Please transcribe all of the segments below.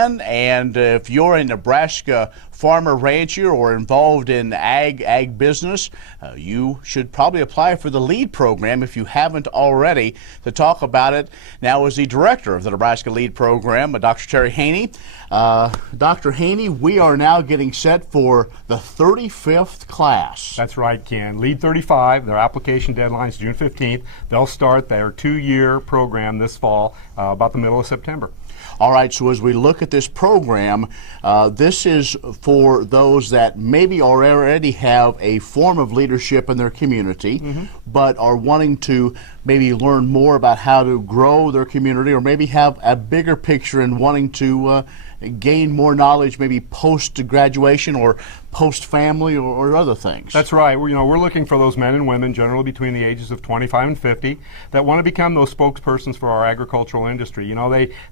And if you're a Nebraska farmer rancher or involved in ag business, you should probably apply for the LEAD program if you haven't already. To talk about it now is the director of the Nebraska LEAD program, Dr. Terry Hejny. Dr. Hejny, we are now getting set for the 35th class. That's right, Ken. LEAD 35, their application deadline is June 15th. They'll start their 2-year program this fall, about the middle of September. All right, so as we look at this program, this is for those that maybe already have a form of leadership in their community, but are wanting to maybe learn more about how to grow their community, or maybe have a bigger picture and wanting to gain more knowledge, maybe post-graduation or post-family or other things. That's right. We're looking for those men and women, generally between the ages of 25 and 50, that want to become those spokespersons for our agricultural industry.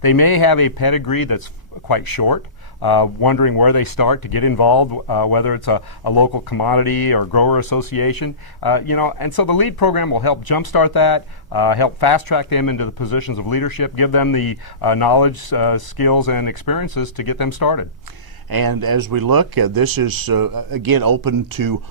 They may have a pedigree that's quite short, wondering where they start to get involved, whether it's a local commodity or grower association, and so the LEAD program will help jumpstart that, help fast track them into the positions of leadership, give them the knowledge, skills, and experiences to get them started. And as we look, this is again open to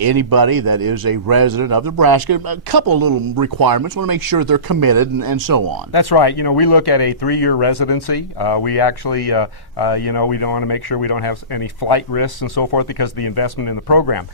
anybody that is a resident of Nebraska. A couple of little requirements. Want to make sure they're committed and so on. That's right. We look at a 3-year residency. We actually, we don't want to make sure we don't have any flight risks and so forth because of the investment in the program.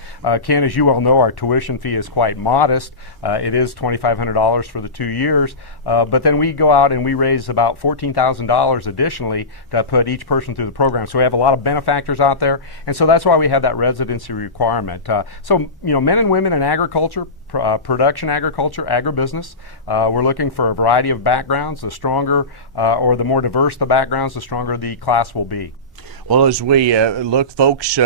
Ken, as you well know, our tuition fee is quite modest. It is $2,500 for the 2 years, but then we go out and we raise about $14,000 additionally to put each person through the program. So we have a lot of benefactors out there, and so that's why we have that residency requirement. So men and women in agriculture, production agriculture, agribusiness. We're looking for a variety of backgrounds. The stronger or the more diverse the backgrounds, the stronger the class will be. Well, as we look, folks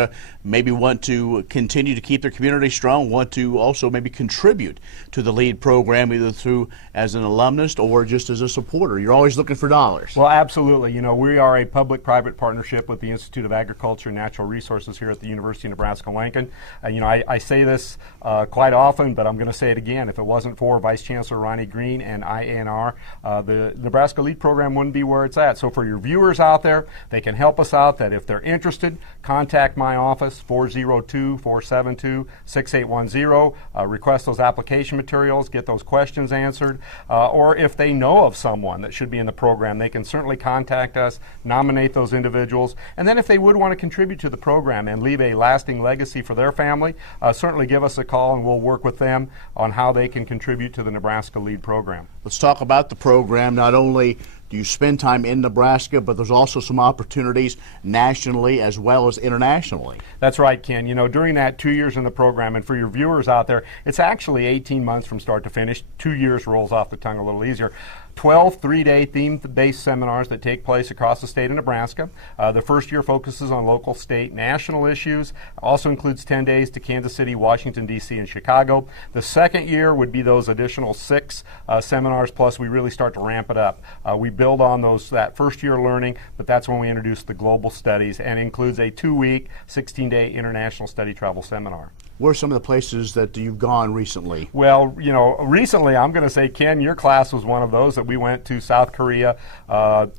maybe want to continue to keep their community strong, want to also maybe contribute to the LEAD program, either through as an alumnus or just as a supporter. You're always looking for dollars. Well, absolutely. We are a public-private partnership with the Institute of Agriculture and Natural Resources here at the University of Nebraska-Lincoln. I say this quite often, but I'm going to say it again. If it wasn't for Vice Chancellor Ronnie Green and IANR, the Nebraska LEAD program wouldn't be where it's at. So for your viewers out there, they can help us out. That if they're interested, contact my office, 402-472-6810. Request those application materials, get those questions answered, or if they know of someone that should be in the program, they can certainly contact us, nominate those individuals, and then if they would want to contribute to the program and leave a lasting legacy for their family, certainly give us a call and we'll work with them on how they can contribute to the Nebraska LEAD program. Let's talk about the program. Not only do you spend time in Nebraska, but there's also some opportunities nationally as well as internationally. That's right, Ken. During that 2 years in the program, and for your viewers out there, it's actually 18 months from start to finish. 2 years rolls off the tongue a little easier. 12 3-day theme-based seminars that take place across the state of Nebraska. The first year focuses on local, state, national issues. Also includes 10 days to Kansas City, Washington, D.C., and Chicago. The second year would be those additional 6 seminars, plus we really start to ramp it up. We build on that first year learning, but that's when we introduce the global studies, and includes a 2-week, 16-day international study travel seminar. Where are some of the places that you've gone recently? Well, recently I'm going to say, Ken, your class was one of those that we went to South Korea,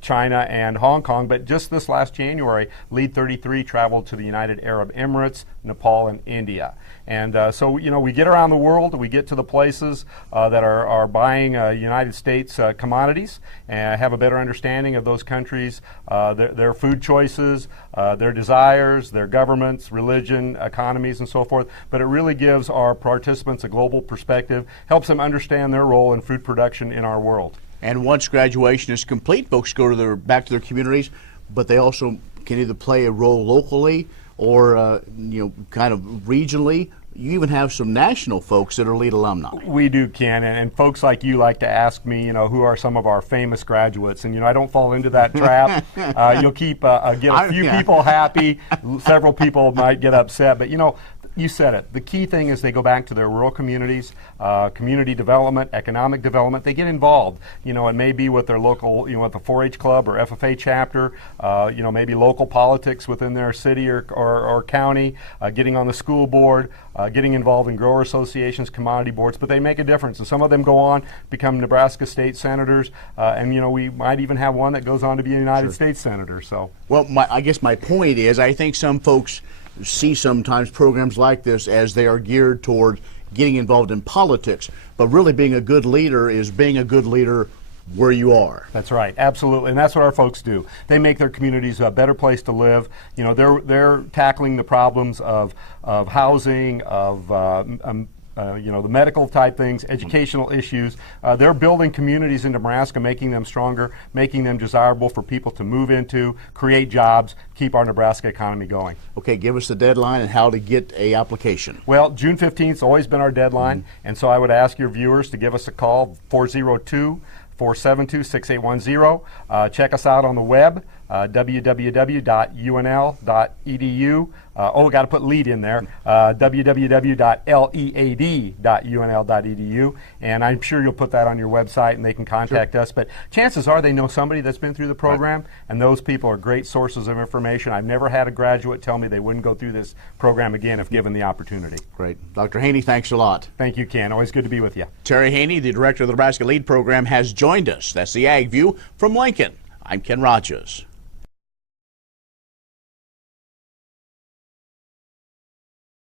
China, and Hong Kong. But just this last January, LEAD 33 traveled to the United Arab Emirates, Nepal, and India. And so, we get around the world, we get to the places that are buying United States commodities and have a better understanding of those countries, their food choices, their desires, their governments, religion, economies, and so forth. But it really gives our participants a global perspective, helps them understand their role in food production in our world. And once graduation is complete, folks go to back to their communities, but they also can either play a role locally or kind of regionally. You even have some national folks that are LEAD alumni. We do, Ken, and folks like you like to ask me, who are some of our famous graduates, and I don't fall into that trap. You'll get a few people happy, several people might get upset, but You said it. The key thing is they go back to their rural communities, community development, economic development. They get involved. You know, it may be with their local, you know, with the 4-H club or FFA chapter, you know, maybe local politics within their city or county, getting on the school board, getting involved in grower associations, commodity boards, but they make a difference. And some of them go on, become Nebraska state senators, and, you know, we might even have one that goes on to be a United States senator. So, well, I guess my point is, I think some folks see sometimes programs like this as they are geared toward getting involved in politics, but really being a good leader is being a good leader where you are. That's right, absolutely, and that's what our folks do. They make their communities a better place to live. You know, they're tackling the problems of housing, of you know, the medical type things, educational issues. They're building communities in Nebraska, making them stronger, making them desirable for people to move into, create jobs, keep our Nebraska economy going. Okay, give us the deadline and how to get a application. Well, June 15th has always been our deadline, and so I would ask your viewers to give us a call, 402-472-6810. Check us out on the web, www.unl.edu. We got to put LEAD in there, www.lead.unl.edu, and I'm sure you'll put that on your website and they can contact us. But chances are they know somebody that's been through the program, and those people are great sources of information. I've never had a graduate tell me they wouldn't go through this program again if given the opportunity. Great. Dr. Hejny, thanks a lot. Thank you, Ken. Always good to be with you. Terry Hejny, the director of the Nebraska LEAD Program, has joined us. That's the Ag View from Lincoln. I'm Ken Rogers.